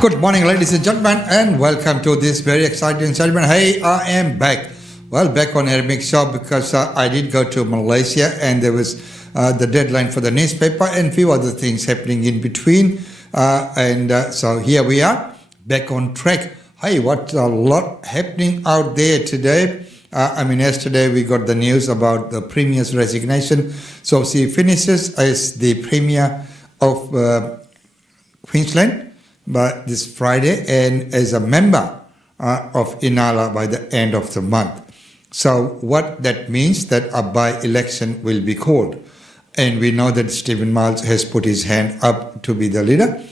Good morning, ladies and gentlemen, and welcome to this very exciting segment. Hey, I am back. Well, back on Arabic Show because I did go to Malaysia and there was the deadline for the newspaper and few other things happening in between. So here we are, back on track. Hey, what a lot happening out there today. Yesterday we got the news about the Premier's resignation. So she finishes as the Premier of Queensland by this Friday and as a member of Inala by the end of the month. So what that means that a by-election will be called. And we know that Stephen Miles has put his hand up to be the leader.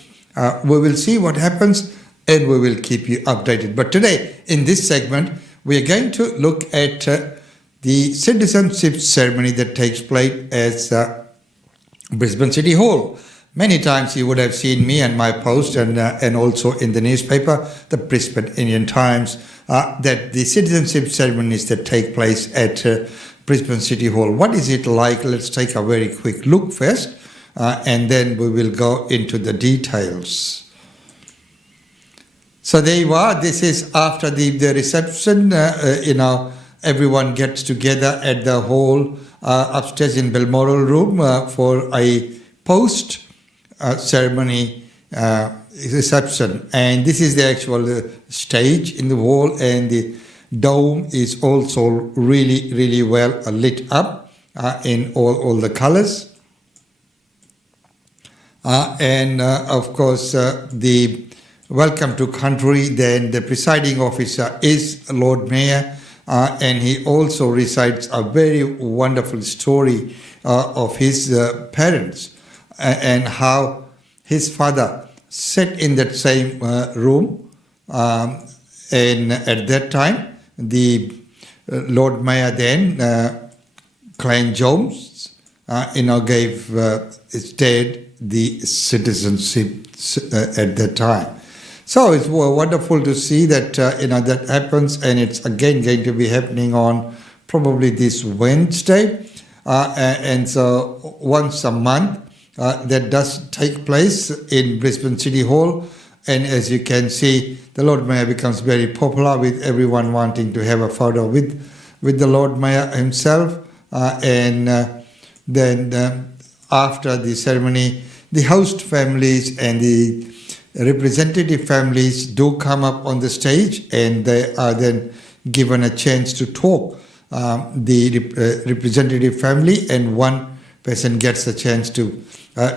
We will see what happens and we will keep you updated. But today in this segment, we are going to look at the citizenship ceremony that takes place at Brisbane City Hall. Many times you would have seen me and my post and also in the newspaper, the Brisbane Indian Times, that the citizenship ceremonies that take place at Brisbane City Hall. What is it like? Let's take a very quick look first and then we will go into the details. So there you are. This is after the reception. Everyone gets together at the hall upstairs in Balmoral Room for a post ceremony reception, and this is the actual stage in the wall, and the dome is also really well lit up in all the colors, and of course the welcome to country. Then the presiding officer is Lord Mayor, and he also recites a very wonderful story of his parents and how his father sat in that same room, and at that time the Lord Mayor then, Clan Jones, gave his dad the citizenship at that time. So it's wonderful to see that that happens, and it's again going to be happening on probably this Wednesday, and so once a month. That does take place in Brisbane City Hall, and as you can see, the Lord Mayor becomes very popular with everyone wanting to have a photo with the Lord Mayor himself, and then after the ceremony, the host families and the representative families do come up on the stage, and they are then given a chance to talk. The representative family and one person gets a chance to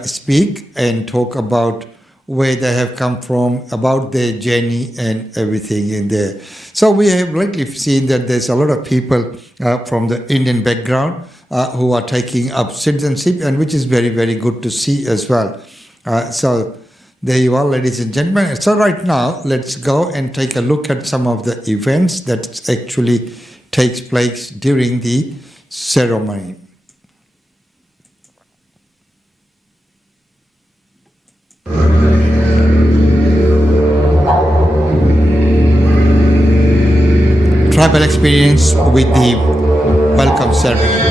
speak and talk about where they have come from, about their journey and everything in there. So we have lately seen that there's a lot of people from the Indian background who are taking up citizenship, and which is very good to see as well. So there you are, ladies and gentlemen. So right now, let's go and take a look at some of the events that actually takes place during the ceremony. Tribal experience with the welcome ceremony.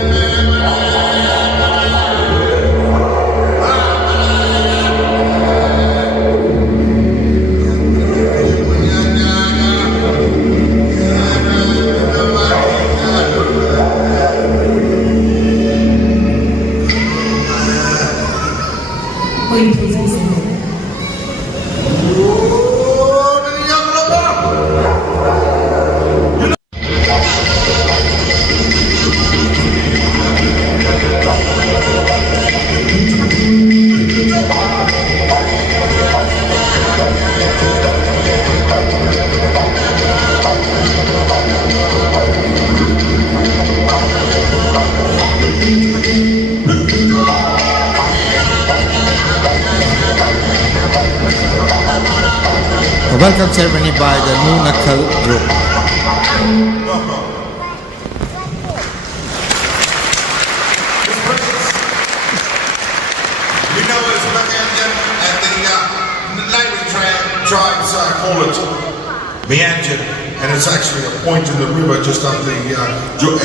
A welcome ceremony by the Nunakal group. We know it as Meanjin, and the neighbouring tribes call it Meanjin, and it's actually a point in the river just up the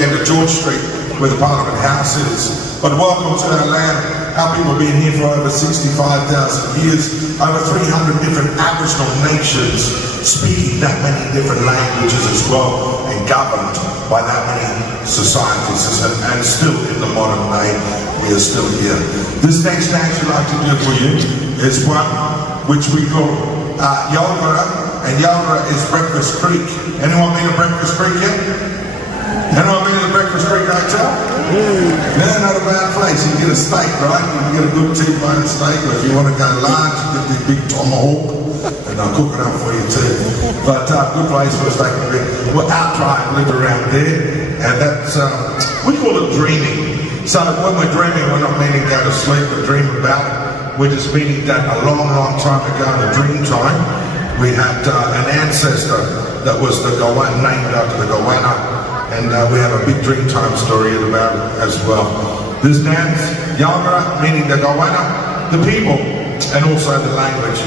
end of George Street. where the Parliament House is. But welcome to our land. Our people have been here for over 65,000 years, over 300 different Aboriginal nations speaking that many different languages as well, and governed by that many societies, and still in the modern day, we are still here. This next dance I'd like to do for you is one which we call Yolgara, and Yolgara is Breakfast Creek. Anyone been to Breakfast Creek yet? Anyone been to the Breakfast Creek Hotel? No, not a bad place. You can get a steak, right? You can get a good T-bone steak, or if you want to go large, you get the big tomahawk, and they'll cook it up for you too. But good place for a steak and bit. Well, our tribe live around there, and that's, we call it dreaming. So when we're dreaming, we're not meaning go to sleep or dream about it. We're just meaning that a long, long time ago in the dream time, we had an ancestor that was the Goanna, named after the Goanna. And we have a big dream time story about it as well. This dance, Yalgara, meaning the Goanna, the people, and also the language.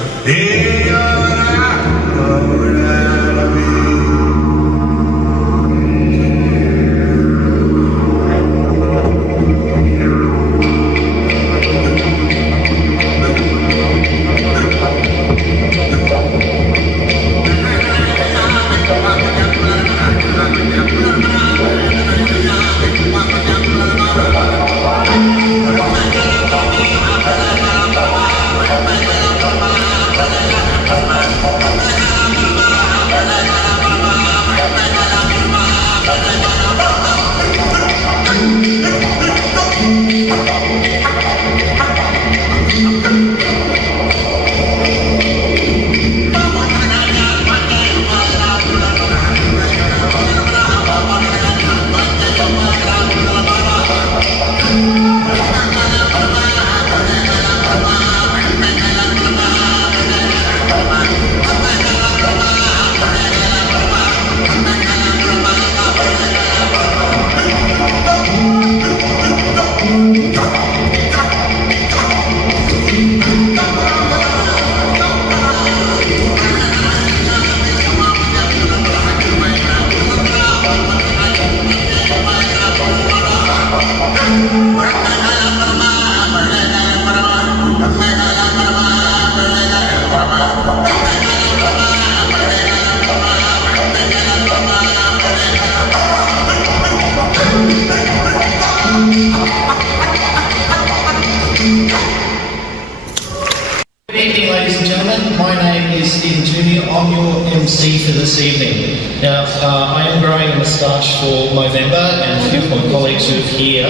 I'm your MC for this evening. Now, I am growing a moustache for Movember, and a few of my colleagues who are here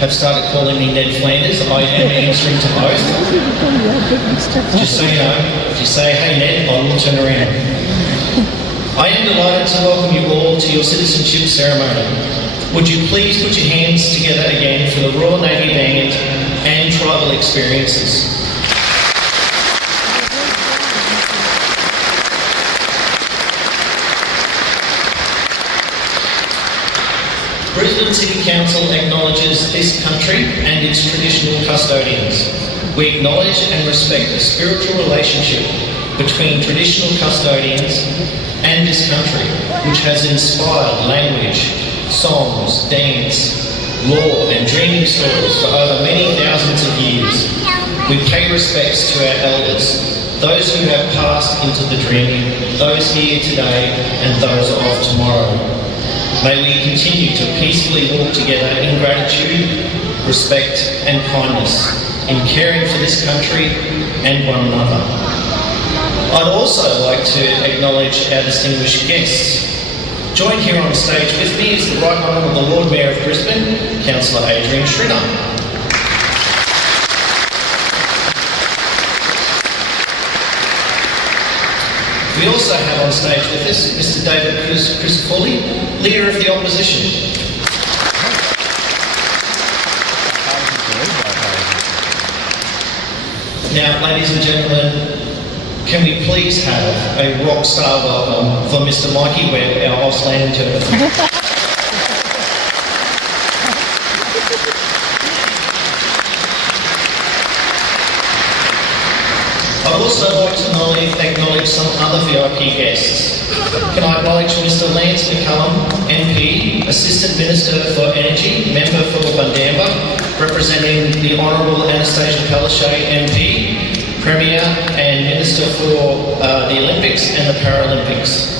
have started calling me Ned Flanders. I am answering to both. Just so you know, if you say, hey Ned, I will turn around. I am delighted to welcome you all to your citizenship ceremony. Would you please put your hands together again for the Royal Navy Band and Tribal Experiences. Brisbane City Council acknowledges this country and its traditional custodians. We acknowledge and respect the spiritual relationship between traditional custodians and this country, which has inspired language, songs, dance, law and dreaming stories for over many thousands of years. We pay respects to our elders, those who have passed into the dreaming, those here today and those of tomorrow. May we continue to peacefully walk together in gratitude, respect and kindness, in caring for this country and one another. I'd also like to acknowledge our distinguished guests. Joined here on stage with me is the Right Honourable the Lord Mayor of Brisbane, Councillor Adrian Schrinner. We also have on stage with us Mr David Crisafulli, Leader of the Opposition. Now, ladies and gentlemen, can we please have a rock star welcome for Mr Mikey Webb, our Auslan interpreter. I'd also like to acknowledge some other VIP guests. Can I acknowledge Mr. Lance McCullum, MP, Assistant Minister for Energy, Member for Bundamba, representing the Honourable Anastasia Palaszczuk, MP, Premier and Minister for the Olympics and the Paralympics.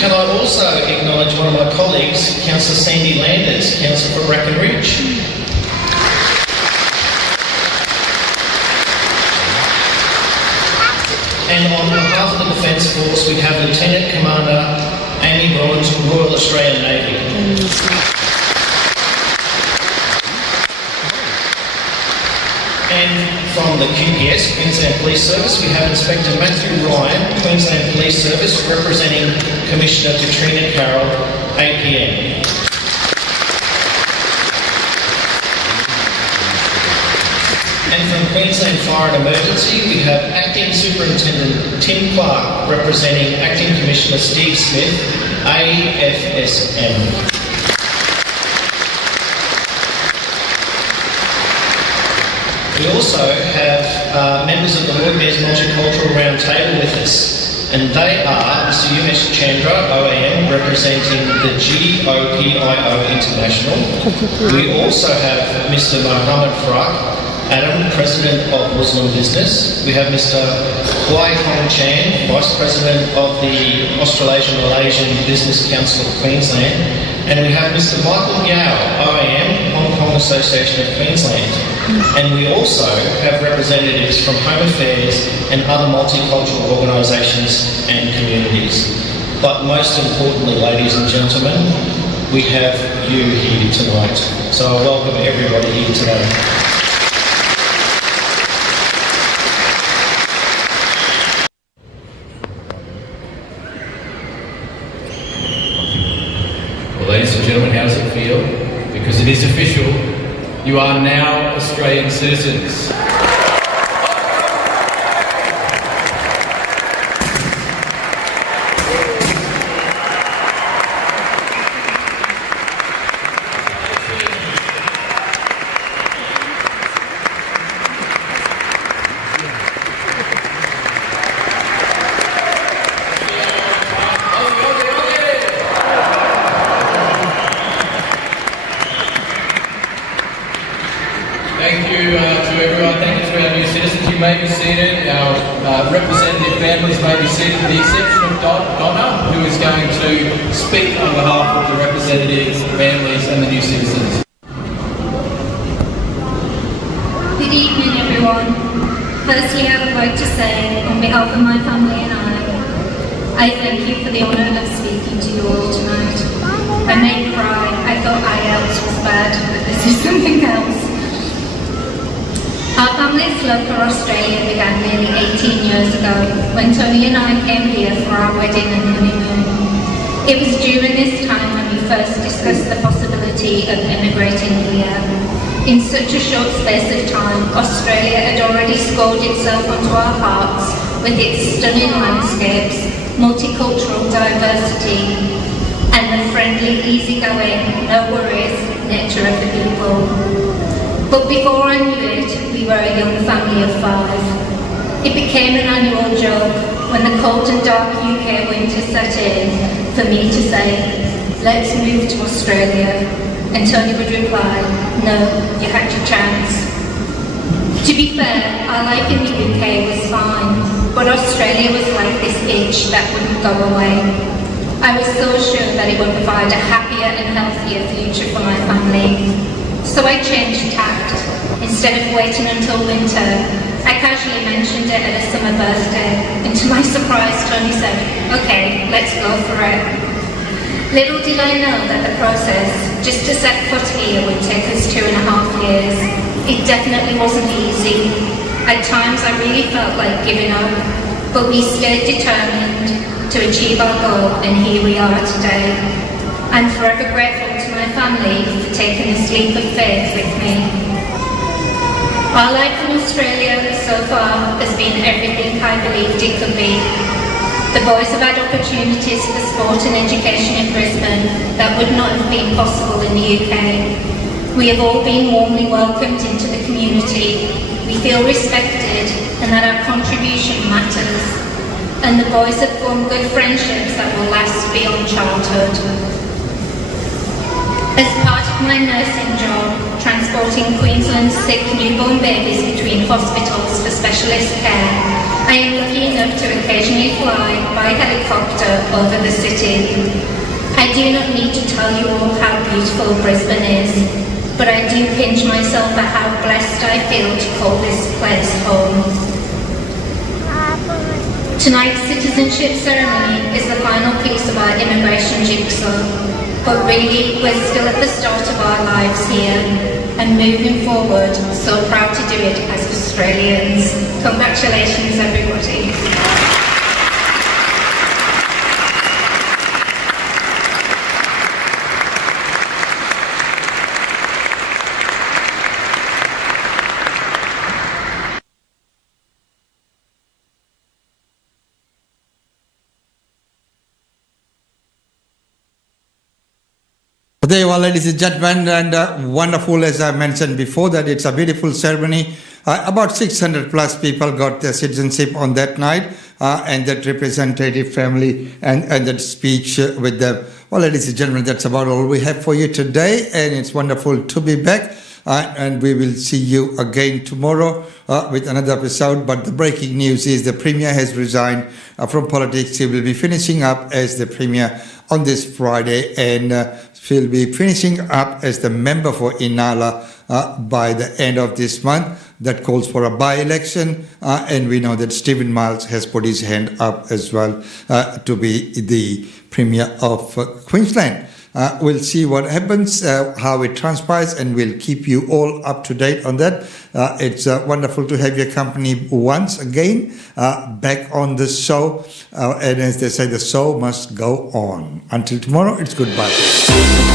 Can I also acknowledge one of my colleagues, Councillor Sandy Landers, Councillor for Brackenridge. And on behalf of the Defence Force, we have Lieutenant Commander Amy Broads, Royal Australian Navy. And from the QPS, Queensland Police Service, we have Inspector Matthew Ryan, Queensland Police Service, representing Commissioner Katrina Carroll, APM. And from Queensland Fire and Emergency, we have Acting Superintendent Tim Clark, representing Acting Commissioner Steve Smith, AFSM. We also have members of the Lord Mayor's Multicultural Roundtable with us, and they are Mr. Umesh Chandra OAM, representing the GOPIO International. We also have Mr. Mohammed Farak Adam, President of Muslim Business. We have Mr. Huai Hong Chan, Vice President of the Australasian-Malaysian Business Council of Queensland. And we have Mr. Michael Yao, OAM, Hong Kong Association of Queensland. And we also have representatives from Home Affairs and other multicultural organisations and communities. But most importantly, ladies and gentlemen, we have you here tonight. So I welcome everybody here today. Ladies and gentlemen, how does it feel? Because it is official, you are now Australian citizens. Thank you to everyone. Thank you to our new citizens. You may be seated. Our representative families may be seated, with the exception of Donna, who is going to speak on behalf of the representative families and the new citizens. Good evening, everyone. Firstly, I would like to say, on behalf of my family and I thank you for the honour of speaking to you all tonight. I may cry. I thought IELTS was bad, but this is something else. Our family's love for Australia began nearly 18 years ago when Tony and I came here for our wedding and honeymoon. It was during this time when we first discussed the possibility of immigrating here. In such a short space of time, Australia had already scored itself onto our hearts with its stunning landscapes, multicultural diversity, and the friendly, easygoing, no worries nature of the people. But before I knew it, we were a young family of 5. It became an annual joke when the cold and dark UK winter set in for me to say, let's move to Australia. And Tony would reply, no, you had your chance. To be fair, our life in the UK was fine, but Australia was like this itch that wouldn't go away. I was so sure that it would provide a happier and healthier future for my family. So I changed tact. Instead of waiting until winter, I casually mentioned it at a summer birthday, and to my surprise, Tony said, okay, let's go for it. Little did I know that the process, just to set foot here, would take us 2.5 years. It definitely wasn't easy. At times I really felt like giving up, but we stayed determined to achieve our goal, and here we are today. I'm forever grateful to my family for taking this leap of faith with me. Our life in Australia so far has been everything I believed it could be. The boys have had opportunities for sport support and education in Brisbane that would not have been possible in the UK. We have all been warmly welcomed into the community. We feel respected and that our contribution matters. And the boys have formed good friendships that will last beyond childhood. As part of my nursing job, transporting Queensland's sick newborn babies between hospitals for specialist care, I am lucky enough to occasionally fly by helicopter over the city. I do not need to tell you all how beautiful Brisbane is, but I do pinch myself at how blessed I feel to call this place home. Tonight's citizenship ceremony is the final piece of our immigration jigsaw, but really we're still at the start of our lives here and moving forward, so proud to do it as Australians. Congratulations everybody. There you are, ladies and gentlemen, and wonderful, as I mentioned before, that it's a beautiful ceremony. About 600 plus people got their citizenship on that night, and that representative family and that speech with them. Well, ladies and gentlemen, that's about all we have for you today, and it's wonderful to be back. And we will see you again tomorrow with another episode. But the breaking news is the Premier has resigned from politics. He will be finishing up as the Premier on this Friday, and he'll be finishing up as the member for Inala by the end of this month. That calls for a by-election, and we know that Stephen Miles has put his hand up as well to be the Premier of Queensland. We'll see what happens, how it transpires, and we'll keep you all up to date on that. It's wonderful to have your company once again back on the show. And as they say, the show must go on. Until tomorrow, it's goodbye.